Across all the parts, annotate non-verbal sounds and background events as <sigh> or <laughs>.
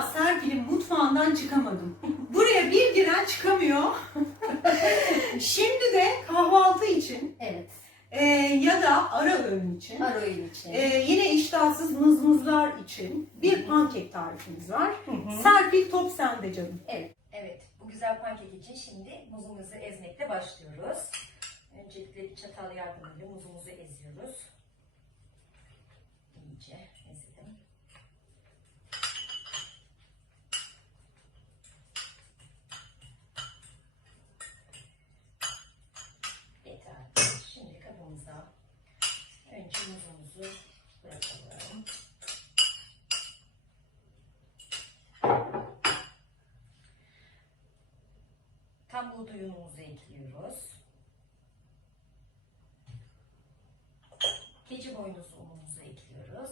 evden çıkamadım. <laughs> Buraya bir giren çıkamıyor. <laughs> Şimdi de kahvaltı için Evet. e, ya da ara öğün için Aroyun için. e, yine iştahsız mızmızlar için bir pankek tarifimiz var. Serpil top sende canım. Evet. Evet. Bu güzel pankek için şimdi muzumuzu ezmekle başlıyoruz. Öncelikle bir çatal yardımıyla muzumuzu eziyoruz. Tam buğday unumuzu ekliyoruz. Keçi boynuzu unumuzu ekliyoruz.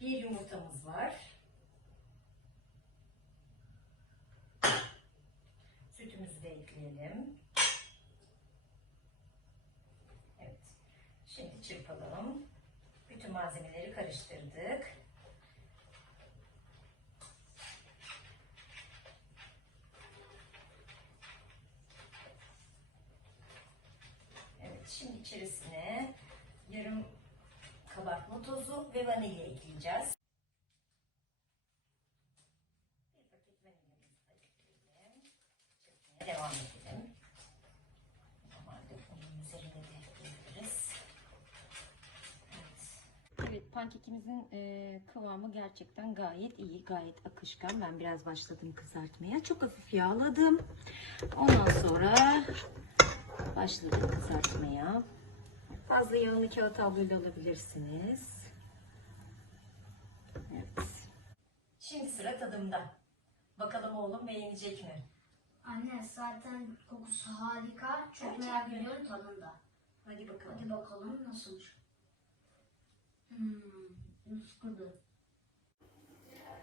Bir yumurtamız var. Sütümüzü de ekleyelim. Evet. Şimdi çırpalım. Bütün malzemeleri karıştırdık. Evet, şimdi içerisine yarım kabartma tozu ve vanilya ekleyeceğiz. Bir paket vanilyamızı da ekleyelim. Çırpmaya devam edelim. Normalde bunun üzerine de ekleyebiliriz. Evet. Evet, pankekimizin e, kıvamı gerçekten gayet iyi, gayet akışkan. Ben biraz başladım kızartmaya. Çok hafif yağladım. Ondan sonra başladım kızartmaya. Fazla yağını kağıt havluyla alabilirsiniz. Evet. Şimdi sıra tadımda. Bakalım oğlum beğenecek mi? Anne zaten kokusu harika. Çok merak ediyorum tadında. Hadi bakalım. Hadi bakalım nasılmış. Hmm.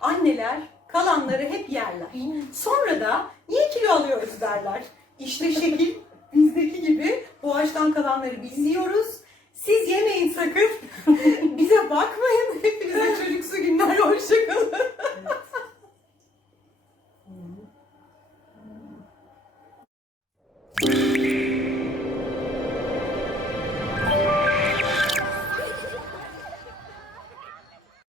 Anneler kalanları hep yerler. Sonra da niye kilo alıyoruz derler. İşte şekil bizdeki gibi bu ağaçtan kalanları biz yiyoruz. Siz yemeyin sakın.